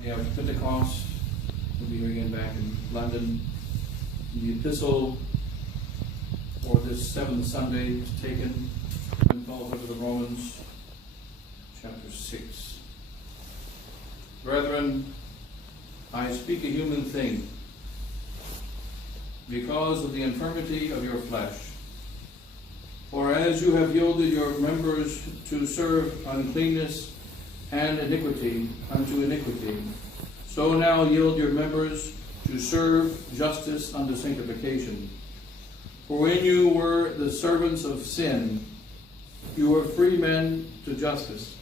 We have Pentecost. We'll be here again back in London. The epistle for this seventh Sunday is taken and falls under the Romans chapter 6. Brethren, I speak a human thing because of the infirmity of your flesh. For as you have yielded your members to serve uncleanness and iniquity unto iniquity, so now yield your members to serve justice unto sanctification. For when you were the servants of sin, you were free men to justice.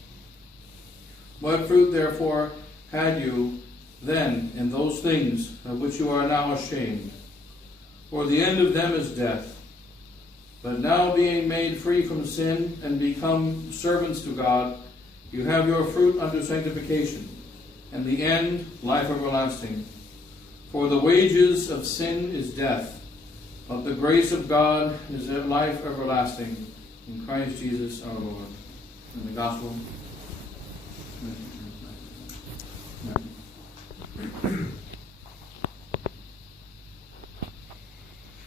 What fruit therefore had you then in those things of which you are now ashamed? For the end of them is death. But now being made free from sin and become servants to God, you have your fruit unto sanctification, and the end life everlasting. For the wages of sin is death, but the grace of God is life everlasting in Christ Jesus our Lord. In the Gospel.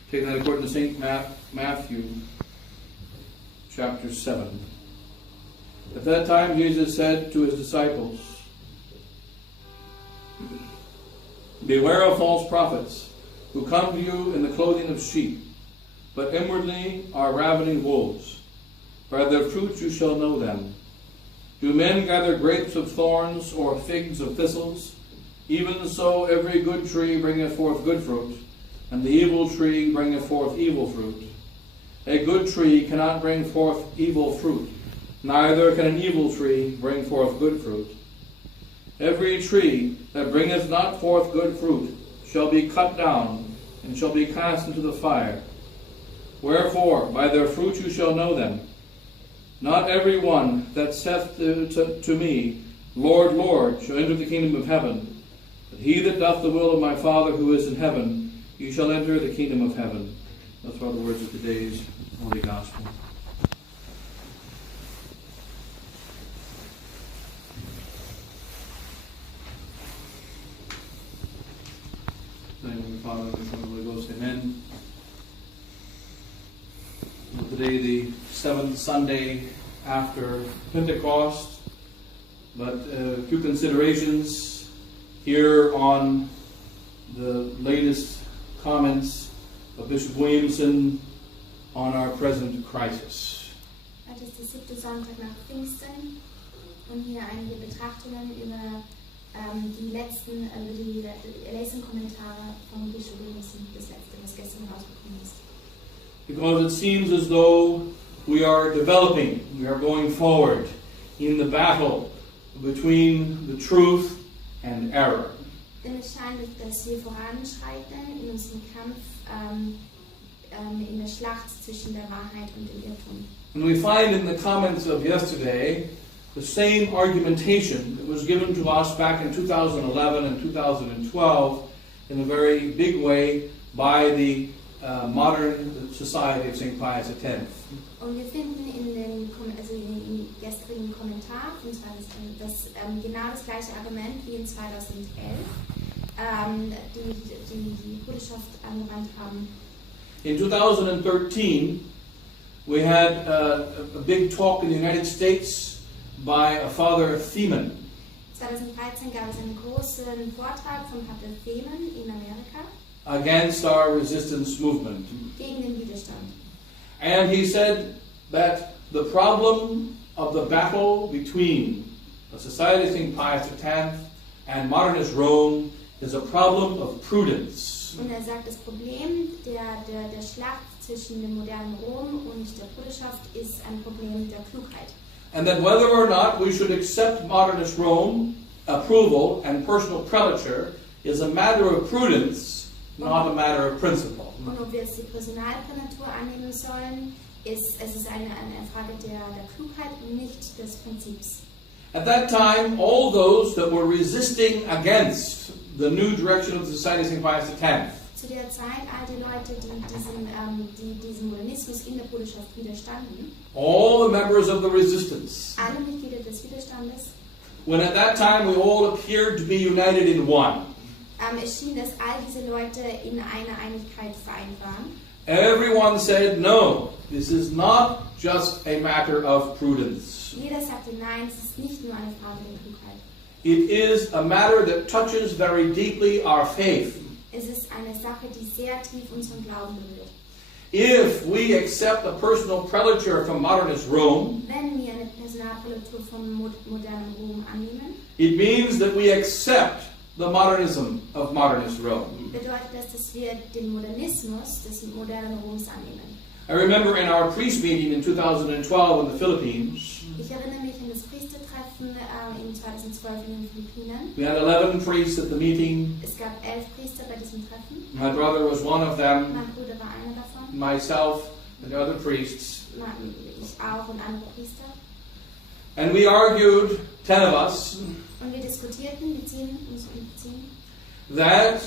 Take that according to St. Matthew, chapter 7. At that time Jesus said to his disciples, beware of false prophets, who come to you in the clothing of sheep, but inwardly are ravening wolves. By their fruits you shall know them. Do men gather grapes of thorns, or figs of thistles? Even so every good tree bringeth forth good fruit, and the evil tree bringeth forth evil fruit. A good tree cannot bring forth evil fruit, neither can an evil tree bring forth good fruit. Every tree that bringeth not forth good fruit shall be cut down, and shall be cast into the fire. Wherefore, by their fruit you shall know them. Not every one that saith to me, Lord, Lord, shall enter the kingdom of heaven, but he that doth the will of my Father who is in heaven, you shall enter the kingdom of heaven. That's all the words of today's Holy Gospel. In the name of the Father, and the Son, and the Holy Ghost. Amen. Well, today, the seventh Sunday after Pentecost, but a few considerations here on the latest comments of Bishop Williamson on our present crisis. Heute ist der 7. Sonntag nach Pfingsten und hier einige Betrachtungen über die letzten Kommentare von Bishop Williamson, das letzte, was gestern rausgekommen ist. Because it seems as though we are developing, we are going forward in the battle between the truth and error. Denn es scheint, dass wir voranschreiten in unserem Kampf in der Schlacht zwischen der Wahrheit und dem Irrtum. And we find in the comments of yesterday the same argumentation that was given to us back in 2011 and 2012 in a very big way by the modern society of St. Pius X. Und wir finden im gestrigen Kommentar, und zwar genau das gleiche Argument wie in 2011, die Bruderschaft angewandt haben. In 2013, we had a big talk in the United States by a Father Pfeiffer. 2013 gab es einen großen Vortrag von Padre Pfeiffer in Amerika against our resistance movement. Gegen den Widerstand. And he said that the problem of the battle between the Society of St. Pius X and modernist Rome is a problem of prudence. Und sagt, das Problem der Schlacht zwischen dem modernen Rom und der Bruderschaft ist ein Problem der Klugheit. And that whether or not we should accept modernist Rome approval and personal prelature is a matter of prudence, not a matter of principle. Und ob wir jetzt die Personalprälatur annehmen sollen, es ist eine Frage der Klugheit und nicht des Prinzips. At that time, all those that were resisting against the new direction of the Society of St. Pius X, zu der Zeit all die Leute, die diesem Modernismus in der Bruderschaft widerstanden, all the members of the resistance, alle Mitglieder des Widerstandes, when at that time we all appeared to be united in one. Es schien, dass all diese Leute in einer Einigkeit vereint waren. Everyone said, no, this is not just a matter of prudence. Jeder sagte, nein, es ist nicht nur eine Frage der Klugheit. It is a matter that touches very deeply our faith. Es ist eine Sache, die sehr tief unseren Glauben berührt. If we accept a personal prelature from modernist Rome, Wenn wir eine Personalprolatur von modernem Rom annehmen, it means that we accept the modernism of modernist Rome. bedeutet das, dass wir den Modernismus des modernen Roms annehmen. I remember in our priest meeting in 2012 in the Philippines, Ich erinnere mich an das Priestertreffen in 2012 in den Philippinen. we had 11 priests at the meeting. Es gab 11 Priester bei diesem Treffen. My brother was one of them, Mein Bruder war einer davon. myself and the other priests. Ich auch und andere Priester. And we argued, 10 of us, Und wir diskutierten, die 10, that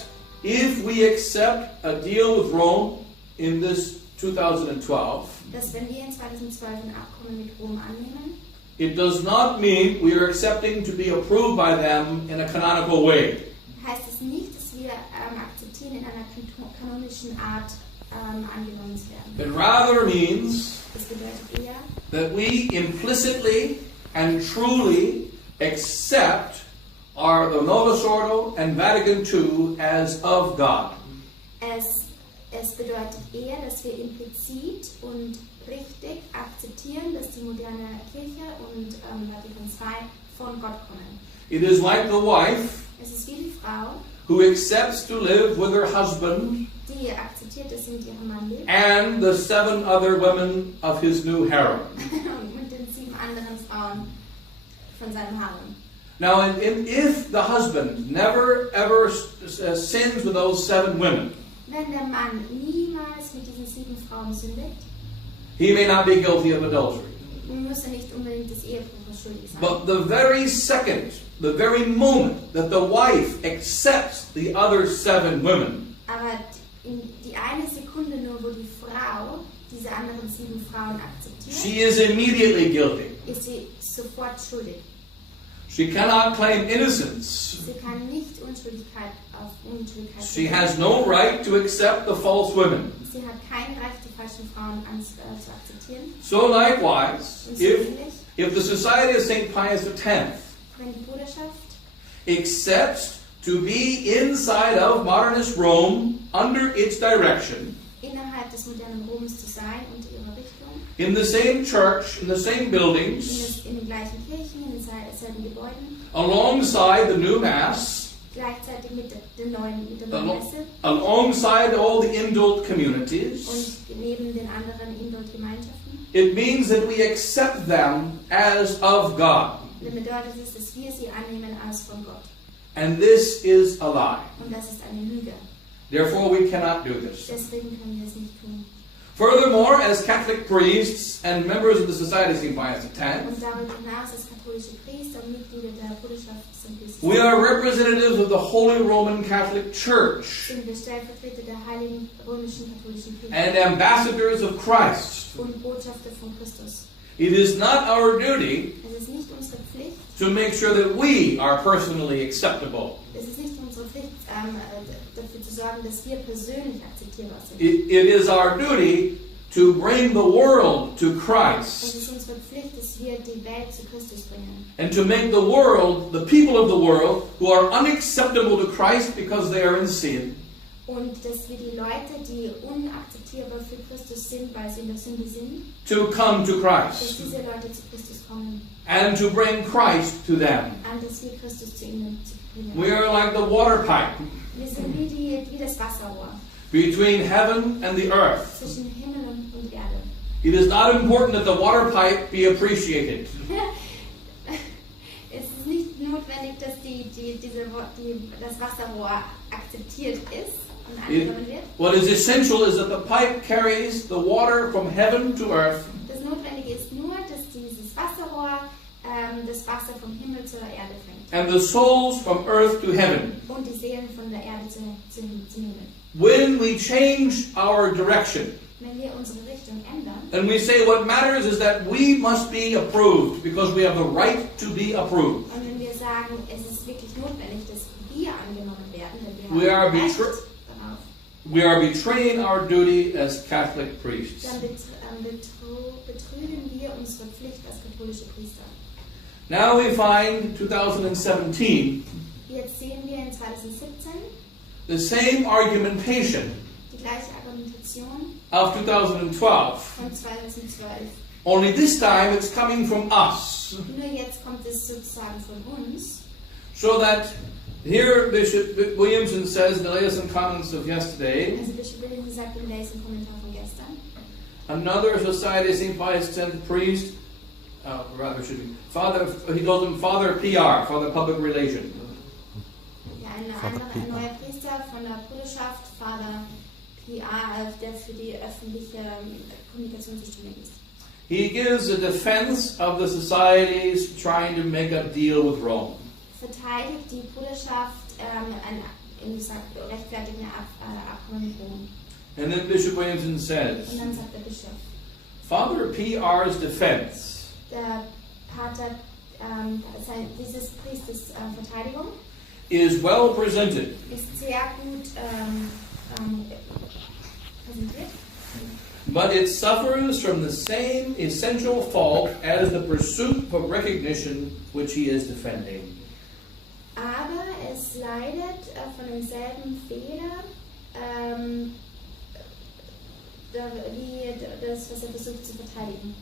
if we accept a deal with Rome in this 2012, dass wenn wir in 2012 ein Abkommen mit Rom annehmen, it does not mean we are accepting to be approved by them in a canonical way. heißt es nicht, dass wir akzeptieren, in einer kanonischen Art angenommen zu werden. It rather means Das bedeutet eher, that we implicitly and truly accept the Novus Ordo and Vatican II as of God. es bedeutet eher, dass wir implizit und richtig akzeptieren, dass die moderne Kirche und Vatikan II von Gott kommen. It is like the wife Es ist wie die Frau, who accepts to live with her husband die akzeptiert, dass sie mit ihrem Mann lebt and the 7 other women of his new harem. und mit den 7 anderen Frauen von seinem Harem. Now, if the husband never ever sins with those 7 women, Wenn der Mann niemals mit diesen 7 Frauen sündigt, he may not be guilty of adultery. muss er nicht unbedingt des Ehebruches schuldig sein. But the very second, the very moment that the wife accepts the other 7 women, Aber in die eine Sekunde nur, wo die Frau diese anderen 7 Frauen akzeptiert, she is immediately guilty. ist sie sofort schuldig. She cannot claim innocence. Sie kann nicht Unschuldigkeit auf Unschuldigkeit She has no right to accept the false women. Sie hat kein Recht, die falschen Frauen zu akzeptieren. So likewise, Und so ähnlich, if the Society of St. Pius X wenn die Bruderschaft accepts to be inside of modernist Rome under its direction, innerhalb des modernen Roms zu sein und ihrer Richtung, in the same church, in the same buildings, in den gleichen Kirchen, in denselben Gebäuden, alongside the new Mass, gleichzeitig mit der neuen Messe alongside all the indult communities, und neben den anderen Indult-Gemeinschaften, it means that we accept them as of God. dann bedeutet es, dass wir sie annehmen als von Gott. And this is a lie. Und das ist eine Lüge. Therefore, we cannot do this. Deswegen können wir es nicht tun. Furthermore, as Catholic priests and members of the Society of St. Pius Und X, darüber hinaus als katholische Priester und Mitglieder der Bruderschaft St. Pius we are representatives of the Holy Roman Catholic Church sind wir Stellvertreter der heiligen römischen katholischen Kirche and ambassadors of Christ. und Botschafter von Christus. It is not our duty Es ist nicht unsere Pflicht, to make sure that we are personally acceptable. es ist nicht unsere Pflicht, dafür zu sorgen, dass wir persönlich akzeptierbar sind. It is our duty to bring the world to Es Christ ist unsere Pflicht, dass wir die Welt zu Christus bringen. and to make the world, the people of the world, who are unacceptable to Christ because they are in sin, Und dass wir die Leute, die unakzeptierbar für Christus sind, weil sie in der Sünde sind, to come to dass Christ diese Leute zu Christus kommen, and to bring Christ to them. an dass wir Christus zu ihnen zu bringen. We are like the water pipe Wir sind wie das Wasserrohr between heaven and the earth. zwischen Himmel und Erde. It is not important that the water pipe be appreciated. Es ist nicht notwendig, dass das Wasserrohr akzeptiert ist und angenommen wird. What is essential is that the pipe carries the water from heaven to earth, Das Notwendige ist nur, dass dieses Wasserrohr das Wasser vom Himmel zur Erde bringt and the souls from earth to heaven. und die Seelen von der Erde zum Himmel. When we change our direction Wenn wir unsere Richtung ändern, and we say what matters is that we must be approved because we have the right to be approved, und wenn wir sagen, es ist wirklich notwendig, dass wir angenommen werden, denn We wir are haben Recht betr- darauf. We are betraying our duty as Catholic priests. Dann betrügen wir unsere Pflicht als katholische Priester. Now we find 2017 Jetzt sehen wir in 2017 the same argumentation die gleiche Argumentation of 2012. von 2012. Only this time it's coming from us. Nur jetzt kommt es sozusagen von uns. So that here Bishop Williamson says in the latest comments of yesterday, Also Bishop Williamson sagt im nächsten Kommentar von gestern, another Society St. Pius X priest, rather should be, Father, he calls him Father PR, Father Public Relation. ja, ein neuer Priester von der Bruderschaft, Vater PR, der für die öffentliche Kommunikation zuständig ist. He gives a defense of the societies trying to make a deal with Rome. Verteidigt die Bruderschaft rechtfertigende Abkommen mit Rom. And then Bishop Williamson says, Und dann sagt der Bischof, Father PR's defense der Pater, dieses Priesters Verteidigung is well presented. ist sehr gut präsentiert. But it suffers from the same essential fault as the pursuit of recognition which he is defending. Aber es leidet von demselben Fehler, wie das, was versucht zu verteidigen.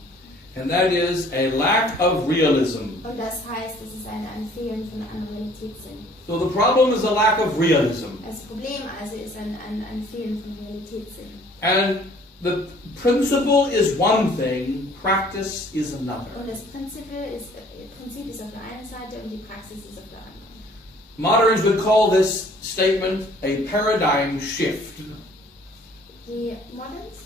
And that is a lack of realism. Und das heißt, es ist ein Fehlen von einem Realitätssinn. So the problem is a lack of realism. Das Problem also ist ein Fehlen von Realitätssinn. And the principle is one thing, practice is another. Und das Prinzip ist auf der einen Seite und die Praxis ist auf der anderen. Moderns would call this statement a paradigm shift. Die Moderns?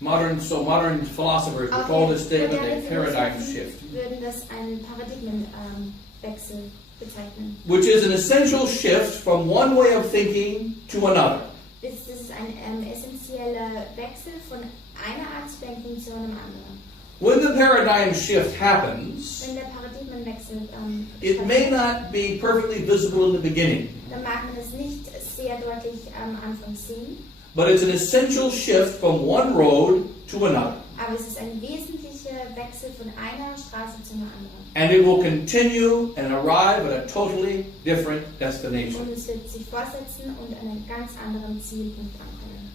Modern philosophers would call this statement a paradigm shift, würden das einen Paradigmenwechsel bezeichnen. which is an essential shift from one way of thinking to another. Das ist ein essentieller Wechsel von einer Art zu denken zu einem anderen. When the paradigm shift happens, Wenn der Paradigmenwechsel it may not be perfectly visible in the beginning, dann mag man es nicht sehr deutlich am Anfang sehen, but it's an essential shift from one road to another. aber es ist ein wesentlicher Wechsel von einer Straße zu einer anderen. And it will continue and arrive at a totally different Und destination. es wird sich fortsetzen und an einen ganz anderen Zielpunkt ankommen.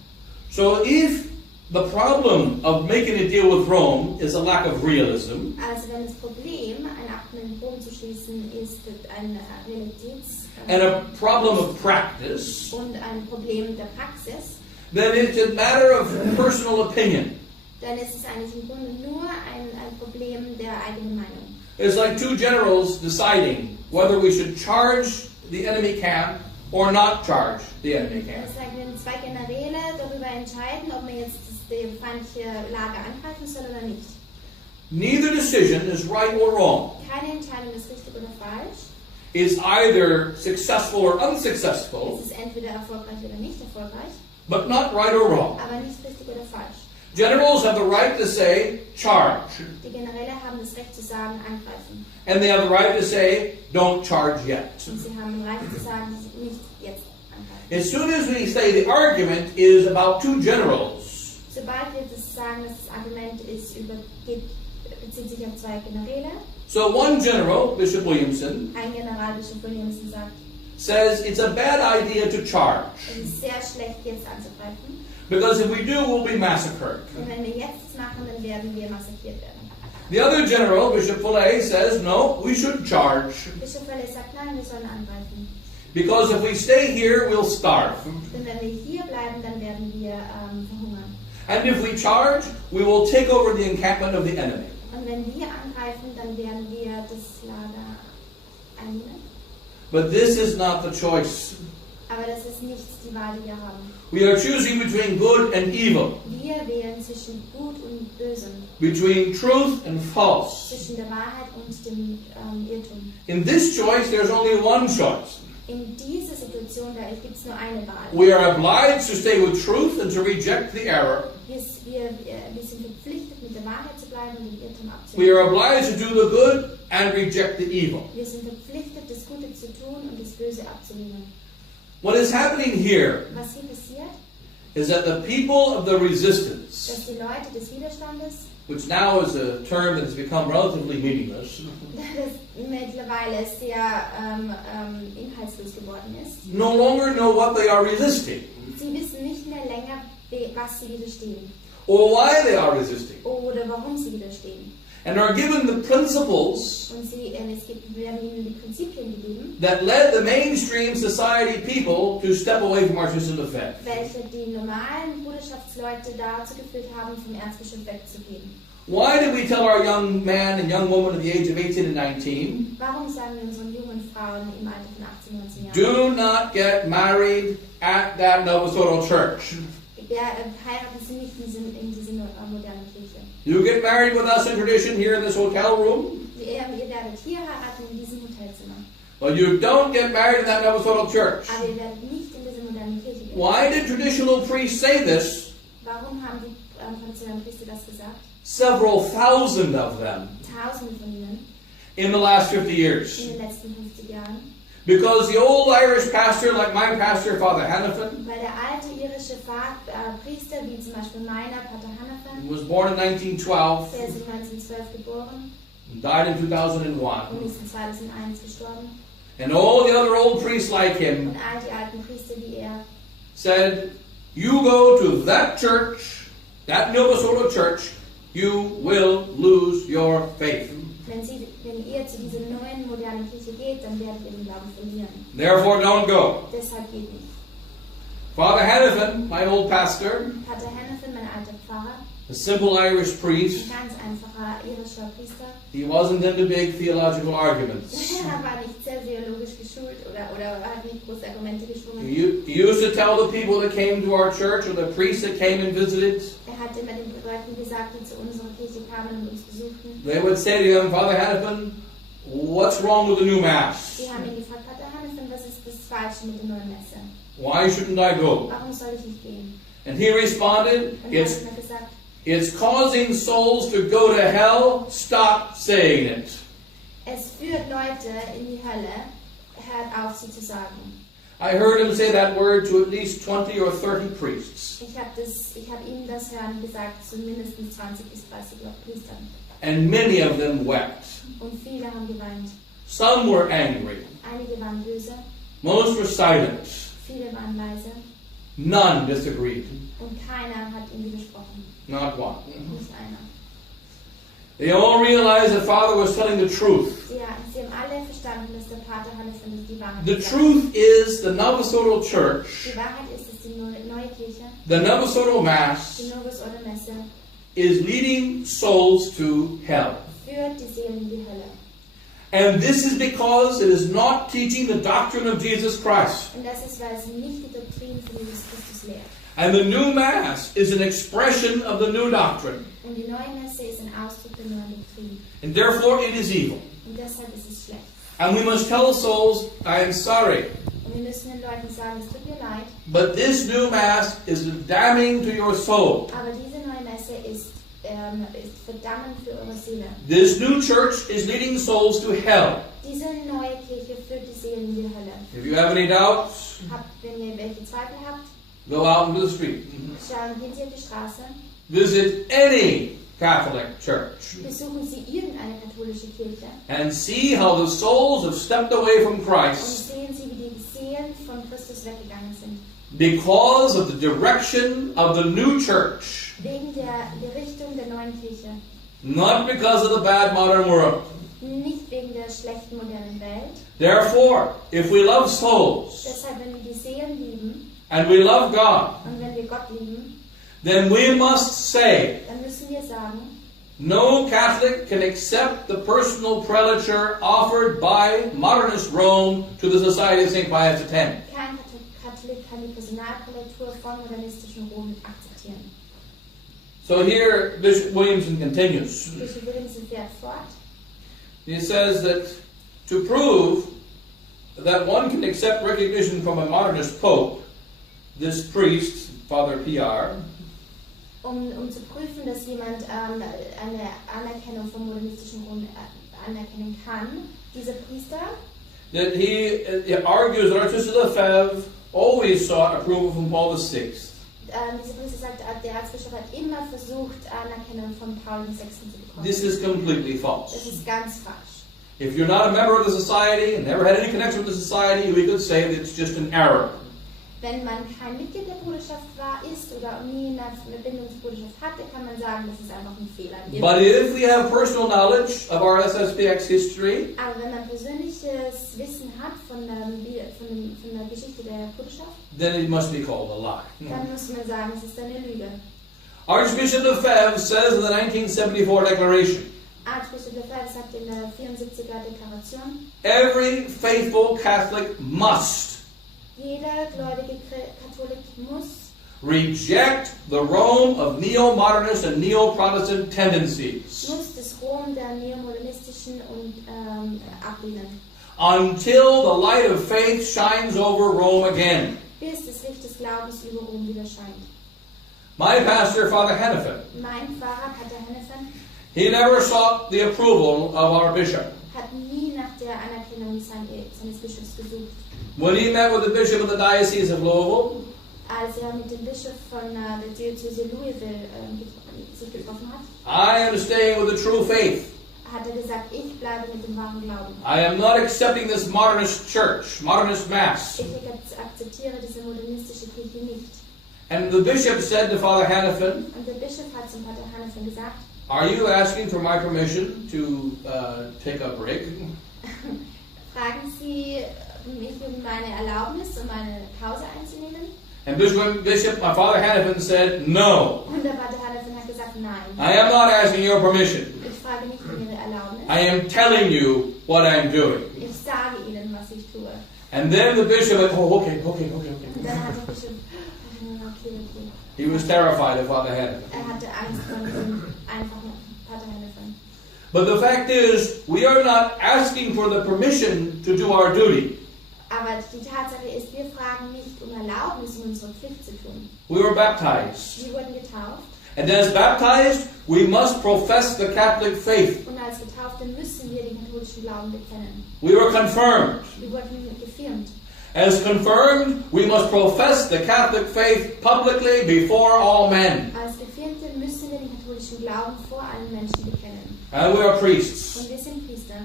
So if the problem of making a deal with Rome is a lack of realism, Also wenn das Problem, ein Abkommen mit Rom zu schließen, ist ein and a problem of practice, und ein Problem der Praxis, then it's a matter of personal opinion. dann ist es eigentlich im Grunde nur ein Problem der eigenen Meinung. It's like two generals deciding whether we should charge the enemy camp or not charge the enemy camp. Das heißt, wenn zwei Generäle darüber entscheiden, ob man jetzt die feindliche Lager angreifen soll oder nicht. Neither decision is right or wrong. Keine Entscheidung ist richtig oder falsch. It's either successful or unsuccessful, Es ist entweder erfolgreich oder nicht erfolgreich, but not right or wrong. aber nicht richtig oder falsch. Generals have the right to say, charge. Die Generäle haben das Recht zu sagen, angreifen. And they have the right to say, don't charge yet. Und sie haben das Recht zu sagen, nicht jetzt angreifen. As soon as we say the argument is about two generals, Sobald wir das sagen, dass das Argument bezieht sich auf zwei Generäle, so one general, Bishop Williamson, ein General, Bischof Williamson, sagt, says it's a bad idea to charge, es ist sehr schlecht, jetzt anzugreifen. because if we do, we'll be massacred. Und wenn wir jetzt das machen, dann werden wir massakriert werden. The other general, Bishop Fillet, says, no, we should charge, Bischof Welle sagt, nein, wir sollen angreifen. because if we stay here, we'll starve. Denn wenn wir hier bleiben, dann werden wir verhungern. And if we charge, we will take over the encampment of the enemy. Und wenn wir angreifen, dann werden wir das Lager einnehmen. But this is not the choice. Aber das ist nicht die Wahl, die wir haben. We are choosing between good and evil, Wir wählen zwischen Gut und Bösem, between truth and false. zwischen der Wahrheit und dem Irrtum. In this choice, there's only one choice. In dieser Situation gibt es nur eine Wahl. We are obliged to stay with truth and to reject the error. Wir sind verpflichtet, mit der Wahrheit zu bleiben und den Irrtum We are abzulehnen. obliged to do the good and reject the evil. Wir sind verpflichtet, das Gute zu tun und das Böse abzulehnen. What is happening here Was hier passiert, is that the people of the resistance, dass die Leute des Widerstandes, which now is a term that has become relatively meaningless, das mittlerweile sehr inhaltslos geworden ist, no longer know what they are resisting sie wissen nicht mehr länger, was sie widerstehen or why they are resisting, oder warum sie widerstehen. and are given the principles Und werden ihnen die Prinzipien gegeben, that led the mainstream society people to step away from Archbishop Pfeiffer. welche die normalen Bruderschaftsleute dazu geführt haben, vom Erzbischof wegzugehen. Why did we tell our young man and young woman at the age of 18 and 19, Warum sagen wir unseren jungen Frauen im Alter von 18, 19 Jahren, do not get married at that Novosoro church? heiraten Sie nicht in diese modernen Kirche. You get married with us in tradition here in this hotel room, Ihr werdet hier heiraten in diesem Hotelzimmer. but you don't get married in that Novosoro church. Aber ihr werdet nicht in diese modernen Kirche gehen. Why did traditional priests say this? Warum haben die traditionellen Priester das gesagt? Several thousand of them Tausende von ihnen in the last 50 years. in den letzten 50 Jahren. Because the old Irish pastor, like my pastor, Father Hannafin, Weil der alte irische Priester, wie zum Beispiel meiner, Pater Hannafin, was born in 1912 der ist 1912 geboren and died in und 2001. ist in 2001 gestorben. And all the other old priests like him Und all die alten Priester wie er said, you go to that church, that Novosoro church, you will lose your faith. wenn ihr zu dieser neuen modernen Kirche geht, dann werdet ihr den Glauben verlieren. Therefore, don't go. Deshalb geht nicht. Father Hannafin, my old pastor, Pater Hannafin, mein alter Pfarrer, a simple Irish priest, ein ganz einfacher irischer Priester, he wasn't into big theological arguments. er war nicht sehr theologisch geschult oder hat nicht große Argumente geschwungen. He used to tell the people that came to our church or the priests that came and visited, Er hat immer den Leuten gesagt, die zu unserer Kirche kamen und uns besuchten. they would say to him, Father Hannafin, what's wrong with the new Mass? Sie haben ihn gefragt, Pater Hannafin, was ist das Falsche mit der neuen Messe? Why shouldn't I go? Warum soll ich nicht gehen? And he responded, Und er hat mir gesagt, it's causing souls to go to hell. Stop saying it. es führt Leute in die Hölle, hört auf sie zu sagen. I heard him say that word to at least 20 or 30 priests. Ich habe ihm das hören gesagt zu mindestens 20 bis 30 Priestern. And many of them wept. Und viele haben geweint. Some were angry. Einige waren böse, Most were silent. viele waren leise None disagreed. und keiner hat ihm widersprochen. Not one. Nicht einer. They all realized that Father was telling the truth. Sie haben alle verstanden, dass der Pater Hannafin die Wahrheit The gesagt truth is the Novosoro hat. Church, Die Wahrheit ist, dass die neue Kirche, the Novosoro Mass, die Novus Ordo Messe, is leading souls to hell. führt die Seelen in die Hölle. And this is because it is not teaching the doctrine of Jesus Christ. Und das ist, weil sie nicht die Doktrin von Jesus Christus lehrt. And the new Mass is an expression of the new doctrine. Und die neue Messe ist ein Ausdruck der neuen Doktrin. And therefore it is evil. Und deshalb ist es schlecht. And we must tell souls, I am sorry, Und wir müssen den Leuten sagen, es tut mir leid, but this new Mass is damning to your soul. aber diese neue Messe ist verdammend für eure Seele. This new church is leading souls to hell. Diese neue Kirche führt die Seelen in die Hölle. If you have any doubts, Wenn ihr welche Zweifel habt, go out into the street. gehen Sie auf die Straße, Visit any Catholic church besuchen Sie irgendeine katholische Kirche and see how the souls have stepped away from und Christ sehen Sie, wie die Seelen von Christus weggegangen sind. because of the direction of the new church, Wegen der Richtung der neuen Kirche. not because of the bad modern world. Nicht wegen der schlechten modernen Welt. Therefore, if we love souls Deshalb, wenn wir die Seelen lieben and we love God, und wenn wir Gott lieben, then we must say, dann müssen wir sagen, no Catholic can accept the personal prelature offered by modernist Rome to the Society of St. Pius X. kein Katholik kann die Personalprälatur von modernistischen Rom akzeptieren. So here Bishop Williamson continues. Bischof Williamson fährt fort. He says that to prove that one can accept recognition from a modernist pope, this priest, Father P.R., Um zu prüfen, dass jemand eine Anerkennung vom modernistischen Rom anerkennen kann, dieser Priester that he argues that Archbishop Lefebvre always sought approval from Paul VI. Dieser Priester sagt, der Erzbischof hat immer versucht, Anerkennung von Paul VI zu bekommen. This is completely false. Das ist ganz falsch. If you're not a member of the society and never had any connection with the society, we could say that it's just an error. Wenn man kein Mitglied der Bruderschaft ist oder nie eine Verbindung zur Bruderschaft hatte, kann man sagen, das ist einfach ein Fehler. But if we have personal knowledge of our SSPX history, Aber wenn man persönliches Wissen hat von der Geschichte der Bruderschaft, then it must be called a lie. dann muss man sagen, es ist eine Lüge. Archbishop Lefebvre says in the 1974 declaration, Archbishop Pfeiffer sagt in der 74er Deklaration, every faithful Catholic must jeder gläubige Katholik muss reject the Rome of neo-modernist and neo-Protestant tendencies das Rom der neomodernistischen und ablehnen, until the light of faith shines over Rome again. bis das Licht des Glaubens über Rom wieder scheint. My pastor, Father Hennepin, Mein Pfarrer, Pater Hennepin, he never sought the approval of our bishop. hat nie nach der Anerkennung seines Bischofs gesucht. When he met with the bishop of the Diocese of Louisville, Als mit dem Bischof von der Diözese Louisville sich getroffen hat, I am staying with the true faith. hat gesagt, ich bleibe mit dem wahren Glauben. I am not accepting this modernist church, modernist mass. Ich akzeptiere diese modernistische Kirche nicht. And the bishop said to Father Hennepin, Und der Bischof hat zum Pater Hennepin gesagt, are you asking for my permission to take a break? fragen Sie mich um meine Erlaubnis, um eine Pause einzunehmen? And my Father Hennepin said, no. Und der Pater Hennepin hat gesagt, nein. I am not asking your permission. Ich frage nicht um Ihre Erlaubnis. I am telling you what I'm doing. Ich sage Ihnen, was ich tue. And then the bishop went, oh, okay. Und dann hat der Bischof, okay. He was terrified of Father Hennepin. Hatte Angst vor dem einfachen Pater Hennepin. But the fact is, we are not asking for the permission to do our duty. Aber die Tatsache ist, wir fragen nicht um Erlaubnis, um unsere Pflicht zu tun. We were baptized. Wir wurden getauft. And as baptized, we must profess the Catholic faith. Und als Getaufte müssen wir den katholischen Glauben bekennen. We were confirmed. Wir wurden gefirmt. As confirmed, we must profess the Catholic faith publicly before all men. Als Gefirmte müssen wir den katholischen Glauben vor allen Menschen bekennen. And we are priests. Und wir sind Priester.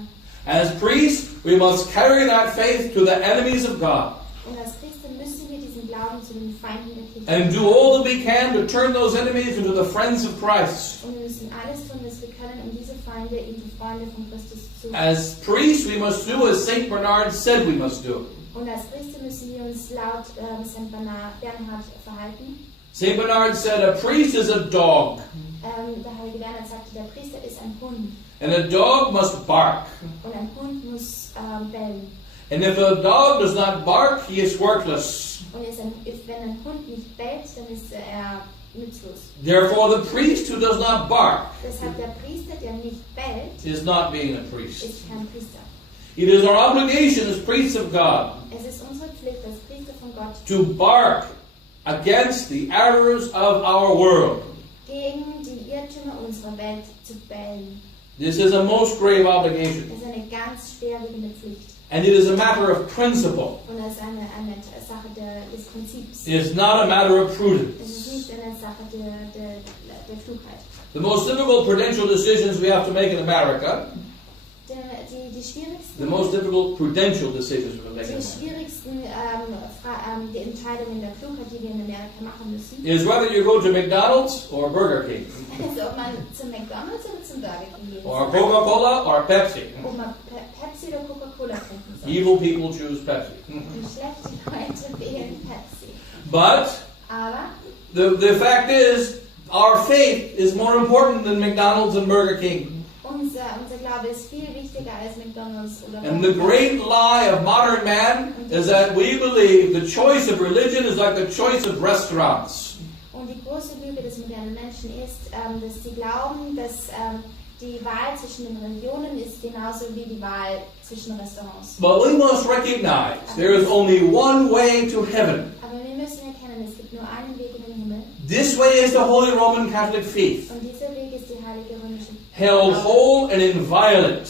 As priests, we must carry that faith to the enemies of God. Und als Priester müssen wir diesen Glauben zu den Feinden der Kirche And do all that we can to turn those enemies into the friends of Christ. Und wir müssen alles tun, was wir können, um diese Feinde in die Freunde von Christus zu machen. As priests, we must do as St. Bernard said we must do. Und als Priester müssen wir uns laut St. Bernhard verhalten. St. Bernard said, a priest is a dog, Der heilige Bernhard sagte, der Priester ist ein Hund. and a dog must bark. Und ein Hund muss bellen. And if a dog does not bark, he is worthless. Und wenn ein Hund nicht bellt, dann ist er nutzlos. Therefore, the priest who does not bark Deshalb der Priester, der nicht bellt, is not being a priest. ist kein Priester. It is our obligation as priests of God Es ist unsere Pflicht als Priester von Gott, to bark against the errors of our world. gegen die Irrtümer unserer Welt zu bellen. This is a most grave obligation. Das ist eine ganz schwerwiegende Pflicht. And it is a matter of principle. Und das ist eine Sache des Prinzips. It is not a matter of Es ist prudence. nicht eine Sache der Klugheit. The most difficult prudential decisions we have to make in America, Die schwierigsten, the most difficult prudential decisions we make in die America, schwierigsten die Entscheidungen der Klugheit, die wir in Amerika machen müssen, is whether you go to McDonald's or Burger King, ist, ob man zum McDonald's oder zum Burger King gehen or soll. Coca-Cola or Pepsi. Ob man Pepsi oder Coca-Cola trinken soll. Evil people choose Pepsi. Und schlechte Leute wählen Pepsi. But Aber the fact is, our faith is more important than McDonald's and Burger King. unser Glaube ist viel wichtiger als McDonald's oder And the great lie of modern man is that we believe the choice of religion is like the choice of restaurants. Und die große Lüge des modernen Menschen ist, dass sie glauben, dass die Wahl zwischen den Religionen ist genauso wie die Wahl zwischen Restaurants. But we must recognize there is only one way to heaven. Aber wir müssen erkennen, es gibt nur einen Weg in den Himmel. This way is the Holy Roman Catholic faith, Und dieser Weg ist die heilige römische held whole and inviolate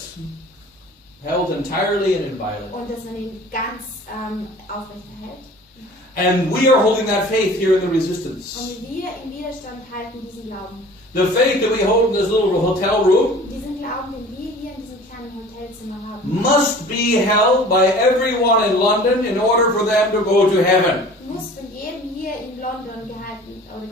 held entirely and inviolate. Und dass man ihn ganz aufrechterhält. And we are holding that faith here in the Resistance. Und wir im Widerstand halten diesen Glauben. The faith that we hold in this little hotel room Diesen Glauben, den wir hier in diesem kleinen Hotelzimmer haben, must be held by everyone in London in order for them to go to heaven. muss von jedem hier in London gehalten oder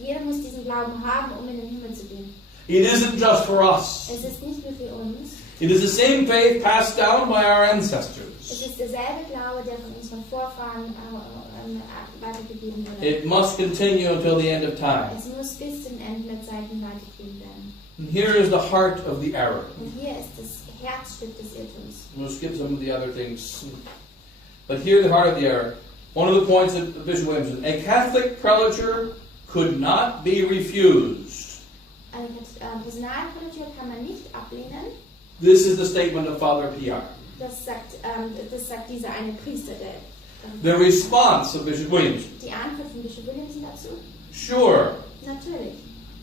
jeder muss diesen Glauben haben, um in den Himmel zu gehen. It isn't just for us. Es ist nicht nur für uns. It is the same faith passed down by our Es ancestors. ist derselbe Glaube, der von unseren Vorfahren weitergegeben wurde. It must continue until the end of time. Es muss bis zum Ende der Zeiten weitergegeben werden. And here is the heart of the error. Und hier ist das Herzstück des Irrtums. We'll skip some of the other things. But here the heart of the error. One of the points that Bishop Williams said, a Catholic prelature could not be refused. Eine Personalpolitur kann man nicht ablehnen. This is the statement of Father Pierre. Das sagt dieser eine Priester, der The response of Bishop Williams, die Antwort von Bishop Williams dazu? sure, Natürlich.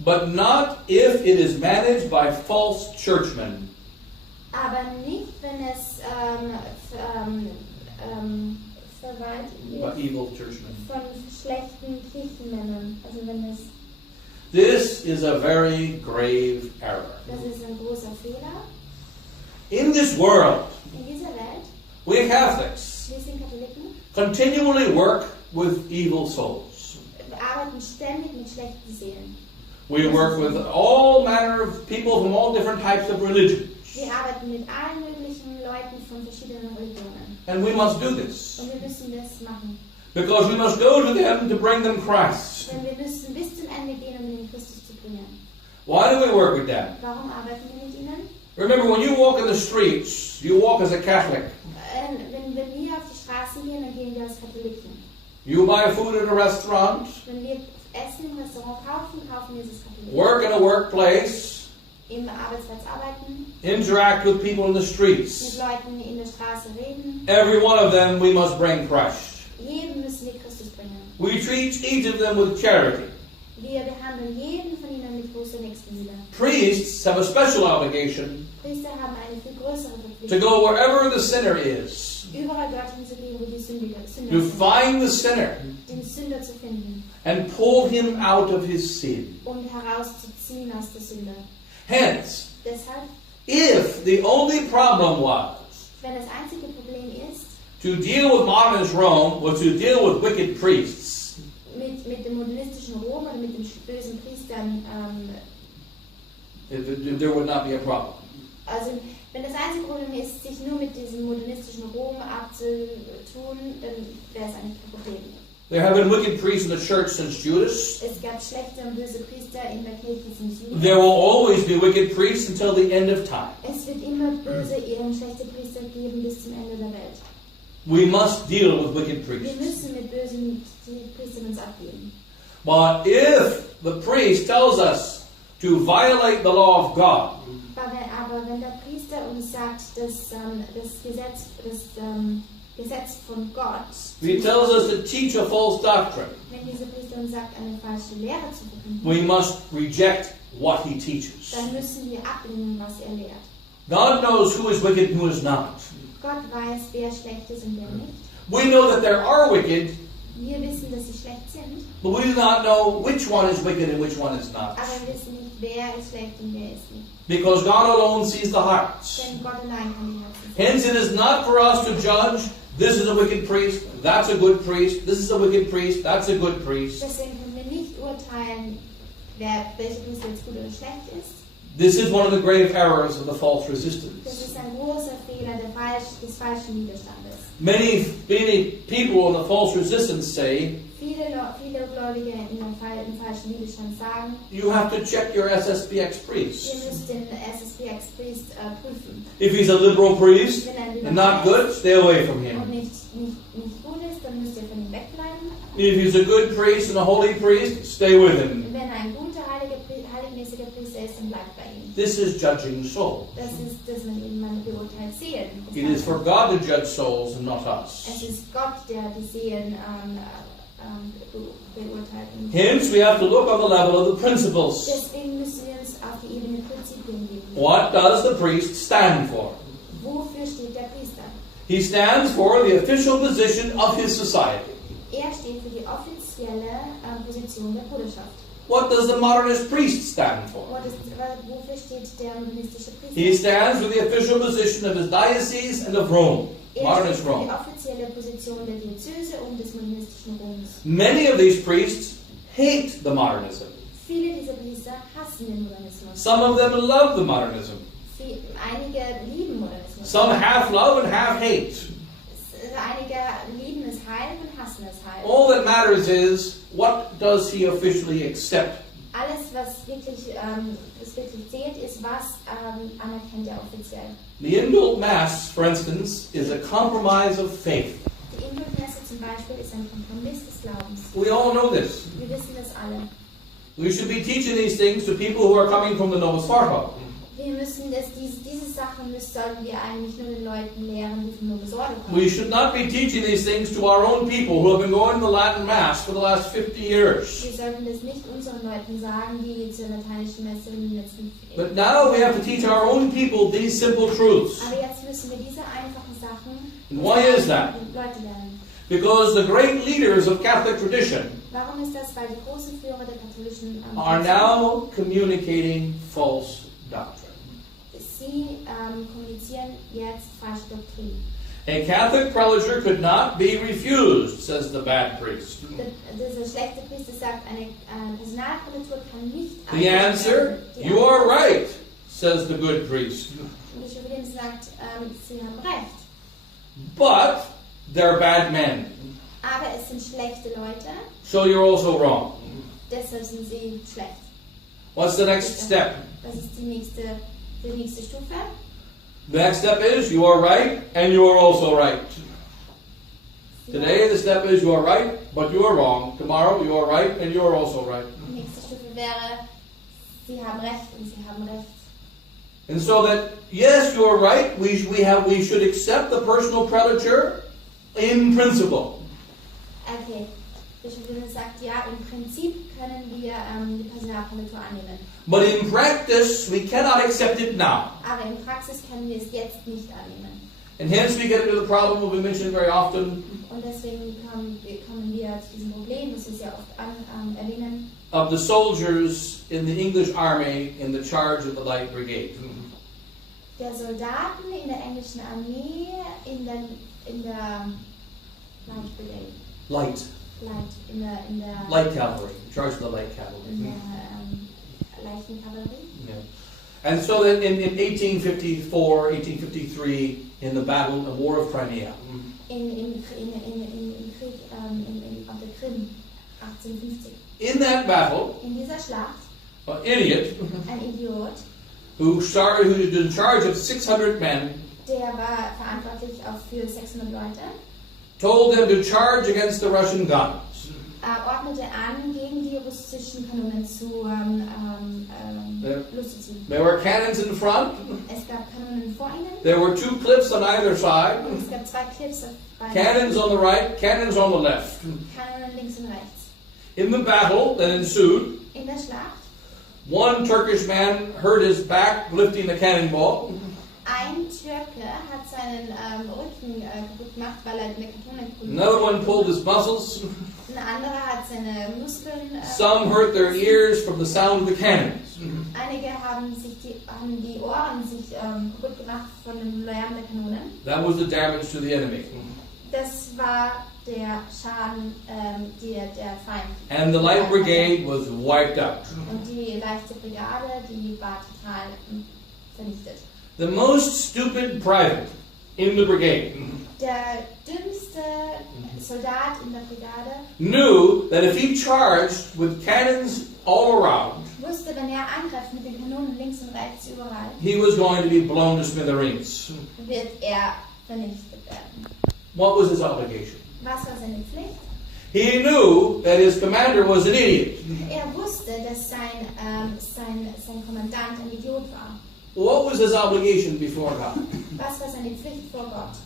but not if it is managed by false churchmen. Aber nicht, wenn es verwaltet By wird evil churchmen. von schlechten Kirchenmännern. Also wenn es, This is a very grave error. das ist ein großer Fehler. In this world, In dieser Welt, we Catholics wir sind Katholiken, continually work with evil souls. wir arbeiten ständig mit schlechten Seelen. We work with all manner of people from all different types of religions. Wir arbeiten mit allen möglichen Leuten von verschiedenen Religionen. And we must do this. Und wir müssen das machen. Because we must go to them to bring them Christ. Denn wir müssen bis zum Ende gehen, um ihnen Christus zu bringen. Why do we work with them? Warum arbeiten wir mit ihnen? Remember, when you walk in the streets, you walk as a Catholic. Wenn wir auf die Straßen gehen, dann gehen wir als Katholiken. You buy food at a restaurant, Wenn wir Essen im Restaurant kaufen, kaufen wir es als Katholiken. work in a workplace, Im Arbeitsplatz arbeiten, interact with people in the mit streets. Leuten in der Straße reden. Every one of them we must bring Christ. Jedem müssen wir Christus bringen. We treat each of them with charity. Wir behandeln jeden von ihnen mit großer Nächstenliebe. Priests have a special obligation Priester haben eine viel größere to Verpflichtung, go wherever the sinner is, überall dorthin zu gehen, wo die Sünder to sind, find the sinner den Sünder zu finden and pull him out of his sin. und herauszuziehen aus der Sünde. Hence, Deshalb, if the only problem was wenn das einzige Problem ist, to deal with modernist Rome was to deal with wicked priests, mit dem modernistischen Rom oder mit den bösen Priestern, there would not be a problem. also wenn das einzige Problem ist, sich nur mit diesem modernistischen Rom abzutun, dann wäre es eigentlich kein Problem. There have been wicked priests in the church since Judas. Es gab schlechte und böse Priester in der Kirche zum Süden. There will always be wicked priests until the end of time. Es wird immer böse und schlechte Priester geben bis zum Ende der Welt. We must deal with wicked Wir priests. müssen mit bösen Priestern uns abgeben. But if the priest tells us to violate the law of God, Aber wenn der Priester uns sagt, dass das Gesetz von Gott, if he tells us to teach a false doctrine, wenn dieser Priester uns sagt, eine falsche Lehre zu verkünden, we must reject what he teaches. dann müssen wir ablehnen, was er lehrt. God knows who is wicked and who is not. Gott weiß, wer schlecht ist und wer nicht. We know that there are wicked, Wir wissen, dass sie schlecht sind, but we do not know which one is wicked and which one is not. aber wir wissen nicht, wer ist schlecht und wer ist nicht. Because God alone sees the hearts. Denn Gott allein kann die Herzen sehen. Hence it is not for us to judge, this is a wicked priest, that's a good priest, this is a wicked priest, that's a good priest. Deswegen können wir nicht urteilen, welcher Priester jetzt gut oder schlecht ist. This is one of the grave errors of the false Das resistance. ist ein großer Fehler des falschen Widerstandes. Many people in the false resistance say, Viele Gläubige im falschen Widerstand sagen, you have to check your SSPX ihr priest. müsst den SSPX-Priest prüfen. If he's a liberal priest Wenn er and not good, stay away from und him. nicht gut ist, dann müsst ihr von ihm wegbleiben. If he's a good priest and a holy priest, stay with him. Wenn er ein guter, heiligmäßiger Priester ist, dann bleibt bei ihm. This is judging souls. Das ist, dass man beurteilt Seelen. It is for God to judge souls and not us. Es ist Gott, der die Seelen beurteilt. Hence, we have to look on the level of the principles. Deswegen müssen wir uns auf die Ebene Prinzipien geben. What does the priest stand for? Wofür steht der Priester? He stands for the official position of his society. Er steht für die offizielle Position der Bruderschaft. What does the modernist priest stand for? Wofür steht der modernistische Priester? He stands for the official position of his diocese and of Rome. Er steht Modernist für Rome. die offizielle Position der Diözese und des modernistischen Roms. Many of these priests hate the modernism. Viele dieser Priester hassen den Modernismus. Some of them love the modernism. Einige lieben Modernismus. Some half love and half hate. Einige lieben es halb und hassen es halb. All that matters is, what does he officially accept? Alles, was wirklich zählt, ist, was anerkennt er offiziell. The indult mass, for instance, is a compromise of faith. Die Indultmesse zum Beispiel ist ein Kompromiss des Glaubens. We all know this. Wir wissen das alle. We should be teaching these things to people who are coming from the Novus Ordo. Wir müssen diese Sachen sollten wir eigentlich nur den Leuten lehren, die vom Novus Ordo kommen. We should not be teaching these things to our own people who have been going to the Latin Mass for the last 50 years. Wir sollten das nicht unseren Leuten sagen, die zur lateinischen Messe in den letzten But now we have to teach our own people these simple truths. Aber jetzt müssen wir diese einfachen Sachen And why is that? Leute lernen. Because the great leaders of Catholic tradition Warum ist das? Weil die großen Führer der katholischen are now communicating false doctrine. Sie kommunizieren jetzt falsche Doktrin. A Catholic prelature could not be refused, says the bad priest. Dieser schlechte Priester sagt, eine Personalkultur kann nicht The answer, you are right, says the good priest. Bischof William sagt, sie haben recht. But they're bad men, Aber es sind schlechte Leute, so you're also wrong. deshalb sind sie schlecht. What's the next step? Was ist die nächste Stufe? The next step is you are right and you are also right. Today the step is you are right, but you are wrong. Tomorrow you are right and you are also right. Die nächste Stufe wäre, sie haben recht und sie haben recht. And so that, yes, you are right, we should accept the personal prelature in principle. Okay, Bischof William sagt, ja, im Prinzip können wir die Personalkultur annehmen. But in practice, we cannot accept it now. Aber in Praxis können wir es jetzt nicht annehmen. And hence we get into the problem we mentioned very often Und deswegen kommen wir zu diesem Problem, das wir sehr oft erwähnen, of the soldiers in the English army in the charge of the Light Brigade. der Soldaten in der englischen Armee in der Light Brigade. Light cavalry, in charge of the light cavalry. In der leichten Kavallerie. Yeah. And so that in 1854, 1853, in the battle, the War of Crimea, Im Krieg auf der Krim, 1850. in that battle, In dieser Schlacht, an idiot ein Idiot, who was in charge of 600 men, der war verantwortlich auch für 600 Leute, told them to charge against the Russian guns. ordnete an, gegen die russischen Kanonen loszuziehen. There were cannons in front. Es gab Kanonen vor ihnen, There were two cliffs on either side. und es gab zwei Cliffs auf beiden Cannons on the right, cannons on the left. Kanonen links und rechts. In the battle that ensued, In der Schlacht, one Turkish man hurt his back lifting the cannonball. ein Türke hat seinen Rücken kaputt gemacht, weil er eine Kanone gefunden Another hat. one pulled his muscles. Ein anderer hat seine Muskeln. Some hurt their ears from the sound of the cannons. Einige haben die Ohren kaputt gemacht von dem Lärm der Kanonen. That was the damage to the enemy. Das war der Schaden, der Feind. And the Light Brigade was wiped out. Und die leichte Brigade, die war total vernichtet. The most stupid private in the brigade Der dümmste Soldat in der Brigade knew that if he charged with cannons all around, wusste, wenn er angreift mit den Kanonen links und rechts überall, he was going to be blown to smithereens. wird er vernichtet werden. What was his obligation? Was war seine Pflicht? He knew that his commander was an idiot. Er wusste, dass sein Kommandant ein Idiot war. What was his obligation before God? Was war seine Pflicht vor Gott?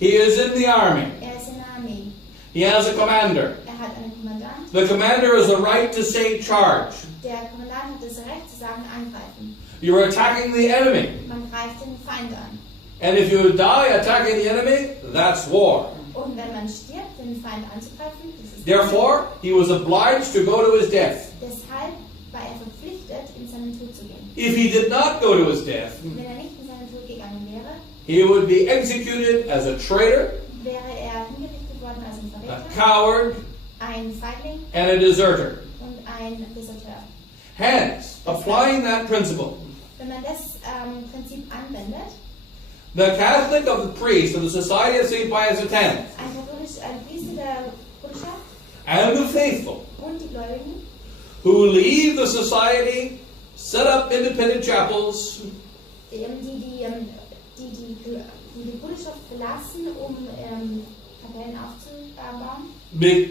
He is in the army. Er ist in der Armee. He has a commander. Er hat einen Kommandant. The commander has a right to say charge. Der Kommandant hat das Recht zu sagen, angreifen. You're attacking the enemy. Man greift den Feind an. And if you die attacking the enemy, that's war. Und wenn man stirbt, den Feind anzugreifen, das ist Therefore, he was obliged to go to his death. deshalb war er verpflichtet, in seinen Tod zu gehen. If he did not go to his death, Wenn er nicht in seinen Tod gegangen wäre, he would be executed as a traitor, wäre er hingerichtet worden als ein a Verräter, coward, ein Feigling and a deserter. und ein Deserteur. Hence, applying that principle, Wenn man das Prinzip anwendet, the Catholic of the priest of the Society of St. Pius X ein Priester der Bruderschaft and the faithful und die Gläubigen, who leave the society, set up independent chapels, die Bruderschaft verlassen, um Kapellen aufzubauen,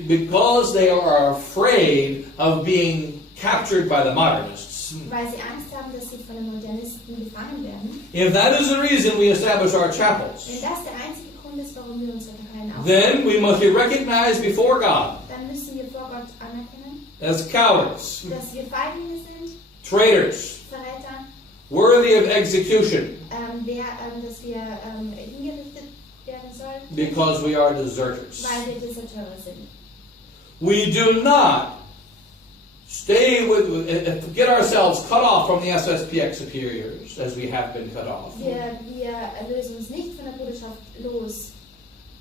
because they are afraid of being captured by the modernists. weil sie Angst haben, dass sie von den Modernisten gefangen werden. If that is the reason we establish our chapels, Wenn das der einzige Grund ist, warum wir unsere Kapellen then aufbauen, we must be recognized before God dann müssen wir vor Gott anerkennen, as cowards, dass wir Feiglinge sind, traitors, Verräter, worthy of execution, dass wir hingerichtet werden sollen, because we are deserters. weil wir Deserteure sind. We do not get ourselves cut off from the SSPX superiors, as we have been cut off, Wir lösen uns nicht von der Bruderschaft los,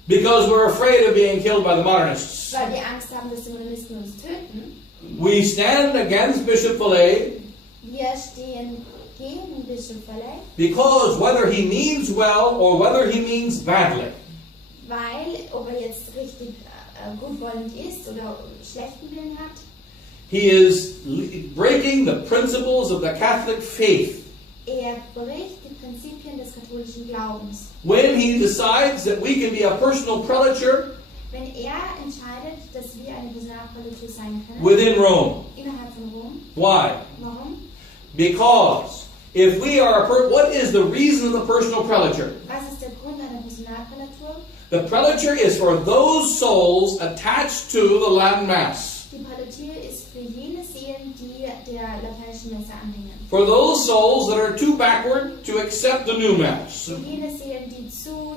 because we're afraid of being killed by the modernists. weil wir Angst haben, dass die Modernisten uns töten. We stand against Bishop Vallée Wir stehen gegen Bischof Vallée, because whether he means well or whether he means badly, weil, ob er jetzt richtig gutwollend ist oder schlechten Willen hat, he is breaking the principles of the Catholic faith er bricht die Prinzipien des katholischen Glaubens. when he decides that we can be a personal prelature Wenn er entscheidet, dass wir eine Personalpolitik sein können, within Rome. innerhalb von Rom. Why? Warum? Because if we are what is the reason of the personal prelature? Was ist der Grund einer Personalprälatur? The prelature is for those souls attached to the Latin Mass. Die Prälatur ist für jene Seelen, die der lateinischen Messe anhängen. For those souls that are too backward to accept the new Mass. Für jene Seelen, die zu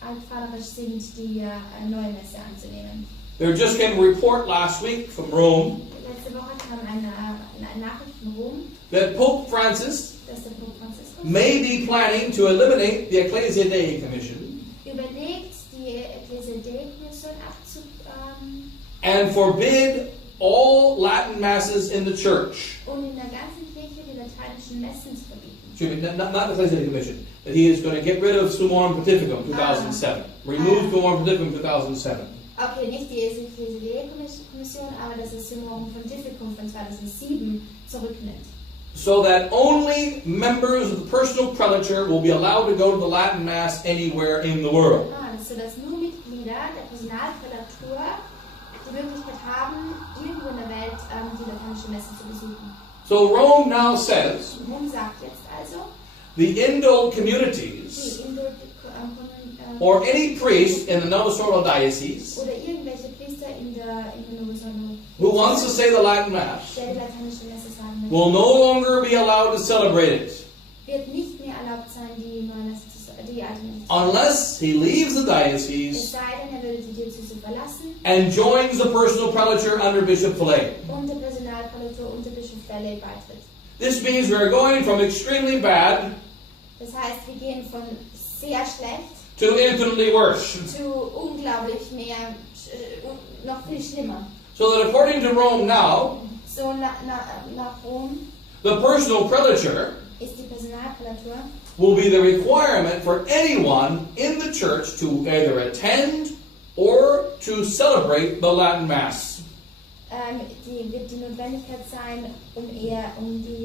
altvaterisch sind, die neue Messe anzunehmen. There just came a report last week from Rome Letzte Woche kam eine Nachricht von Rom, that Pope Francis dass der Papst Franziskus may be planning to eliminate the Ecclesia Dei Commission überlegt, die Ecclesia Dei Kommission and forbid all Latin Masses in the church. und in der ganzen Kirche die lateinischen Messen zu verbieten. Excuse me, not the Ecclesia Dei Commission. That he is going to get rid of Summorum Pontificum 2007. Remove Summorum Pontificum 2007. Okay, nicht die Ecclesia Dei Kommission, aber das ist Summorum Pontificum von 2007 zurücknimmt. So that only members of the personal prelature will be allowed to go to the Latin Mass anywhere in the world. So dass nur Mitglieder der Personalprälatur die Möglichkeit haben, irgendwo in der Welt die lateinische Messe zu besuchen. So Rome now says Rom sagt jetzt also, the indult die communities oder or any priest in the Novosolo Diocese irgendwelche Priester in der Novosolo, who wants to say the Latin Mass der die lateinische Messe sagen möchte, will no longer be allowed to celebrate it wird nicht mehr erlaubt sein, die neue Messe die alte Messe zu unless he leaves the Es diocese sei denn, er würde die Diözese verlassen and joins the personal prelature under Bishop Vallée. und der Personalprälatur unter Bischof Vallée beitritt. This means we are going from extremely bad Das heißt, wir gehen von sehr schlecht to infinitely worse. zu unglaublich mehr, noch viel schlimmer. So that according to Rome now, So nach Rom the personal prelature ist die Personalprälatur will be the requirement for anyone in the church to either attend or to celebrate the Latin Mass. Wird die Notwendigkeit sein, um die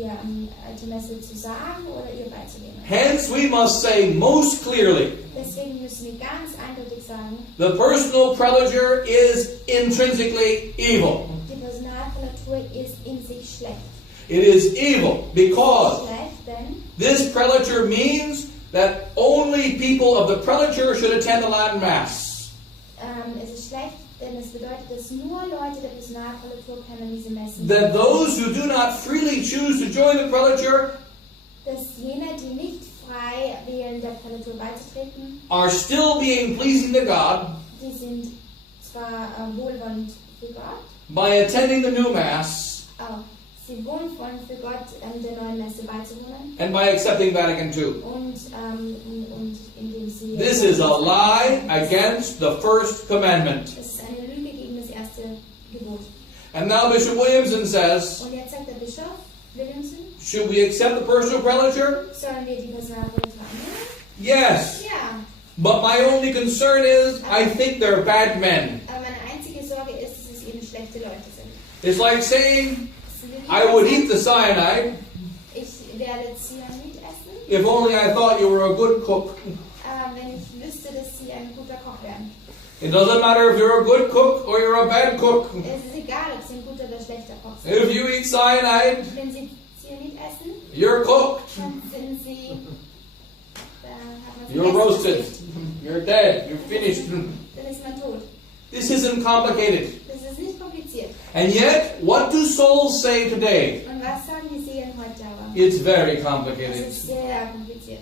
alte Messe zu sagen oder ihr beizunehmen. Hence, we must say most clearly, Deswegen müssen wir ganz eindeutig sagen, the personal prelature is intrinsically evil. die Personalprälatur ist in sich schlecht. It is evil because Schlecht, denn this prelature means that only people of the prelature should attend the Latin Mass. es ist schlecht, denn es bedeutet, dass nur Leute der Personalprälatur können diese Messen. That those who do not freely choose to join the prelature Dass jene, die nicht frei wählen, der Prälatur beizutreten. Are still being pleasing to God Die sind zwar wohlwollend für Gott, by attending the new Mass sie wohlwollend für Gott der neuen Messe beizuwohnen and by accepting Vatican II. und indem sie... This is a lie against the first commandment. Das ist eine Lüge gegen das erste Gebot. And now Bishop Williamson says, Und jetzt sagt der Bischof Williamson, should we accept the personal prelature? sollen wir die Personalprolatur annehmen? Yes. Ja. But my only concern is, I think they're bad men. Aber meine einzige Sorge ist, dass es eben schlechte Leute sind. It's like saying, I would eat the cyanide Ich werde Cyanid essen, if only I thought you were a good cook. wenn ich wüsste, dass sie ein guter Koch wären. It doesn't matter if you're a good cook or you're a bad cook. Es ist egal, ob sie ein guter oder schlechter Koch sind. If you eat cyanide, Wenn sie Cyanid essen, you're cooked. dann sind sie... Da hat man You're vergessen, roasted. was geht. You're dead. You're finished. Dann ist man tot. This isn't complicated. Das ist nicht kompliziert. And yet, what do souls say today? Und was sagen die Seelen heute aber? It's very Das complicated. ist sehr kompliziert.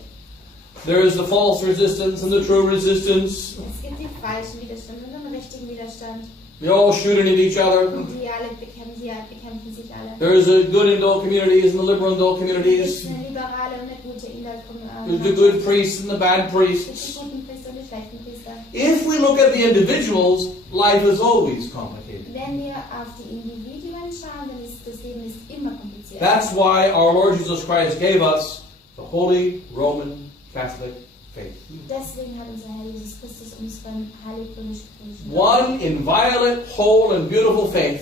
There is the false resistance and the true resistance. Es gibt den falschen Widerstand und den richtigen Widerstand. They're all shooting at each other. Und die alle bekämpfen sich alle. There is a good and dull communities and the liberal and dull Es gibt communities. eine liberale und eine gute in der There's the good priests and the bad Es priests. gibt die guten Priester und die schlechten Priester. If we look at the individuals, life is always complicated. Wenn wir auf die Individuen schauen, dann ist das Leben ist immer kompliziert. That's why our Lord Jesus Christ gave us the Holy Roman Catholic faith. Deswegen hat unser Herr Jesus Christus unseren heilig-römisch-katholischen One inviolate, whole, and beautiful faith.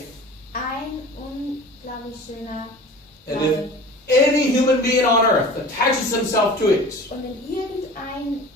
ein unglaublich schöner And Glaube. if any human being on earth attaches himself to it Und wenn irgendein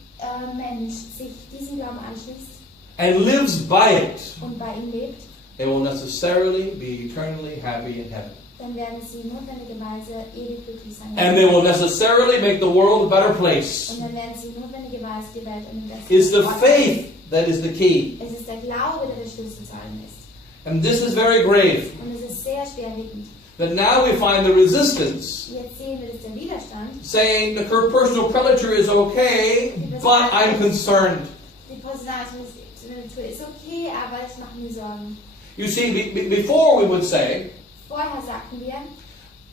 Mensch sich diesem Glauben anschließt and lives by it, und bei ihm lebt, they will necessarily be eternally happy in heaven. dann werden sie notwendigerweise ewig glücklich sein. And they will necessarily make the world a better place. Und dann werden sie notwendigerweise die Welt ein besseres It's the Ort machen. faith that is the key. Es ist der Glaube, der der Schlüssel zu allem ist. And this is very grave. Und es ist sehr schwerwiegend. That now we find the resistance Jetzt sehen wir, dass der Widerstand, saying the personal prelature is okay, but I'm concerned. die Personalnatur ist okay, aber ich mache mir Sorgen. You see, before we would say Vorher sagten wir,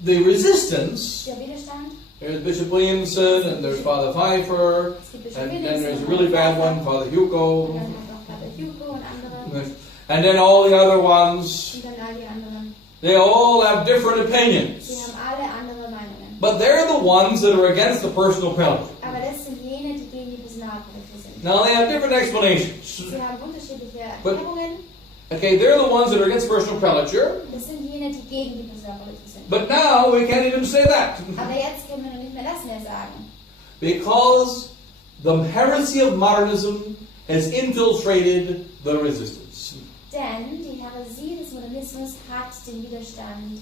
the resistance, der Widerstand, there's Bishop Williamson and there's Father Pfeiffer, es gibt Bishop and then Williamson, there's a really bad one, Father und Hugo, dann hat noch Padre Hugo und andere, and then all the other ones. und dann all die anderen. They all have different Sie opinions. haben alle andere Meinungen. But they're the ones that are against the personal prelature. Aber das sind jene, die gegen die Personalprolatur sind. Now they have different explanations. Sie haben unterschiedliche Erklärungen. Okay, they're the ones that are against personal prelature. Das sind jene, die gegen die Personalprolatur sind. But now we can't even say that. Aber jetzt können wir noch nicht mehr das mehr sagen. Because the heresy of modernism has infiltrated the resistance. Denn die Häresie des Modernismus hat den Widerstand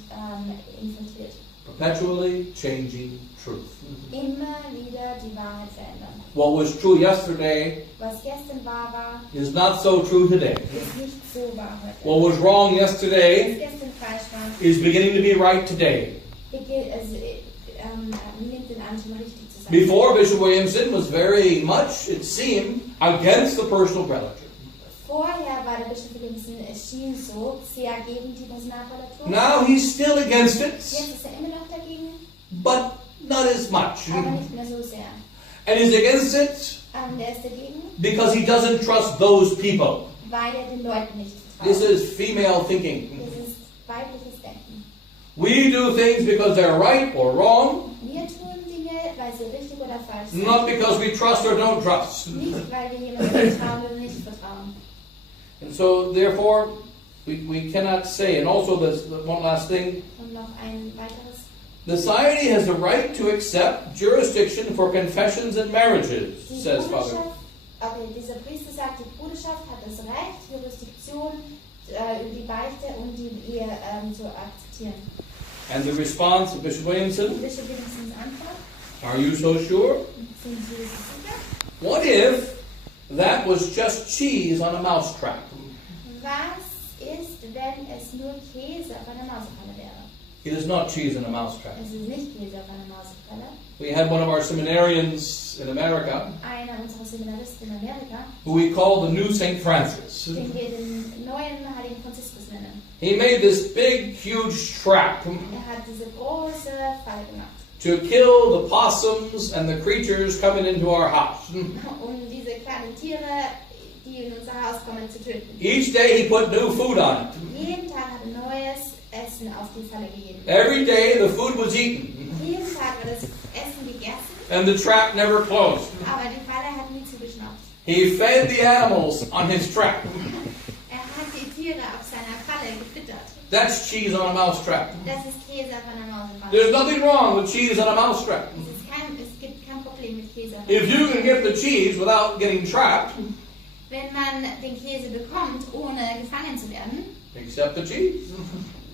infiltriert. Perpetually changing truth. Immer wieder die Wahrheit verändern. What was true yesterday Was gestern wahr war, is not so true today. ist nicht so wahr heute. What was wrong Was yesterday gestern falsch war, is beginning to be right today. nimmt den an, schon richtig zu sein. Before, Bishop Williamson was very much, it seemed, against the personal prelature. Vorher war der Bischof Williamson, es schien so, sehr gegen die Personalprolatur. Now he's still against it, Jetzt ist er immer noch dagegen, but not as much. aber nicht mehr so sehr. And he's against it Der ist dagegen, because he doesn't trust those people. weil er den Leuten nicht This vertraut. is female thinking. Das ist weibliches Denken. We do things because they're right or wrong, Wir tun Dinge, weil sie richtig oder falsch sind. not because we trust or don't trust. Nicht, weil wir jemandem vertrauen oder nicht vertrauen. And so, therefore, we cannot say. And also, one last thing. Und noch ein weiteres. The society has the right to accept jurisdiction for confessions and marriages, Die says Father. Bruderschaft, okay, dieser Priester sagt, die Bruderschaft hat das Recht, Jurisdiktion über die Beichte und die Ehe zu akzeptieren. And the response of Bishop Williamson, Bishop Williamsons Antwort, are you so sure? sind Sie sich sicher? What if that was just cheese on a mousetrap? Was ist, wenn es nur Käse auf einer Mausefalle wäre? It is not cheese in a mousetrap. Es ist nicht Käse auf einer Mausefalle. We had one of our seminarians in America Einer unserer Seminaristen in Amerika, who we call the new St. Francis. den wir den neuen Heiligen Franziskus nennen. He made this big, huge trap Hat diese große Falle gemacht, to kill the possums and the creatures coming into our house. diese kleinen Tiere, die in unser Haus kommen, zu töten. Each day he put new food on it. Jeden Tag hat er neues Essen auf die Falle gegeben. Every day the food was eaten, Jeden Tag wird das Essen gegessen, and the trap never closed. aber die Falle hat nie zugeschnappt. He fed the animals on his trap. Hat die Tiere auf seiner Falle gefüttert. That's cheese on a mousetrap. Das ist Käse auf einer Mausefalle. There's nothing wrong with cheese on a mousetrap. Es gibt kein Problem mit Käse. If you can get the cheese without getting trapped, Wenn man den Käse bekommt, ohne gefangen zu werden, accept the cheese.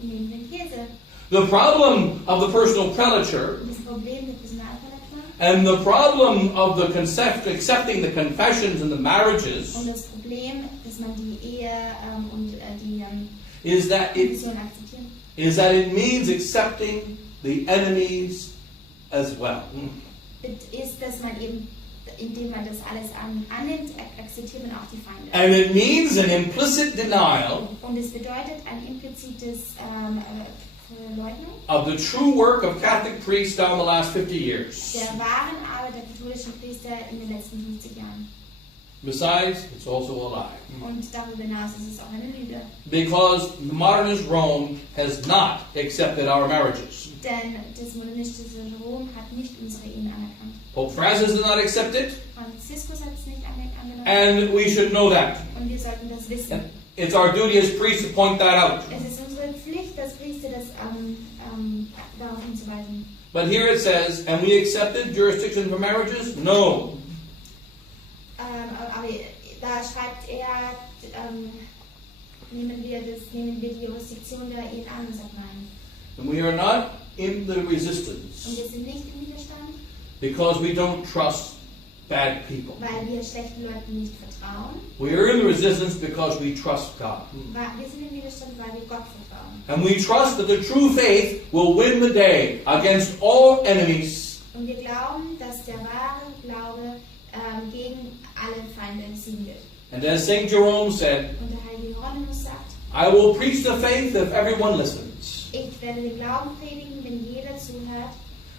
nehmen den Käse. The problem of the personal predator Das Problem der Personalverletzung and the problem of the accepting the confessions and the marriages und das Problem, dass man die Ehe und die is that Konfession akzeptieren, it means accepting the enemies as well. ist, dass man eben, indem man das alles annimmt, akzeptiert man auch die Feinde. And it means an implicit denial Und es bedeutet ein implizites Verleugnung of the true work of Catholic priests down the last 50 years. der wahren Arbeit der katholischen Priester in den letzten 50 Jahren. Besides, it's also a lie. Und darüber hinaus ist es auch eine Lüge. Because the modernist Rome has not accepted our marriages. Denn das modernistische Rom hat nicht unsere Ehen anerkannt. Pope Francis did not accept it, Franziskus hat es nicht angenommen. and we should know that. Und wir sollten das wissen. It's our duty as priests to point that out. Es ist unsere Pflicht als Priester, das darauf hinzuweisen. But here it says, and we accepted jurisdiction for marriages? No. Aber da schreibt er, nehmen wir die Jurisdiktion der Ehen an und sagt nein. And we are not in the Und resistance wir sind nicht im Widerstand, because we don't trust bad people. weil wir schlechten Leuten nicht vertrauen. We are in the resistance because we trust God. Wir sind im Widerstand, weil wir Gott vertrauen. And we trust that the true faith will win the day against all enemies. Und wir glauben, dass der wahre Glaube gegen alle Feinde siegen wird. And as St. Jerome said, Und der heilige Hieronymus sagt, I will preach the faith if everyone listens. ich werde den Glauben predigen, wenn jeder zuhört.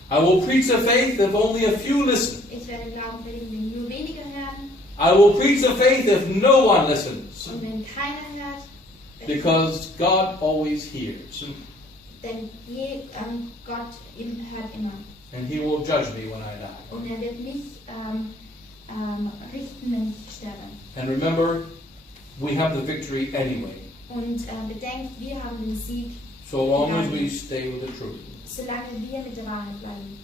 I will preach the faith if only a few listen. Ich werde den Glauben predigen, wenn nur wenige hören. I will preach the faith if no one listens. Und wenn keiner hört, Because God always hears. denn Gott hört immer. And He will judge me when I die. Und er wird mich richten, wenn ich sterbe. And remember, we have the victory anyway. Und bedenkt, wir haben den Sieg, So long as we stay with the truth. solange wir mit der Wahrheit bleiben.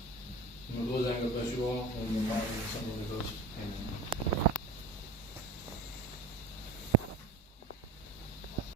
And the Lord bless you all. And the Father, and the Son, and the Holy Ghost. Amen.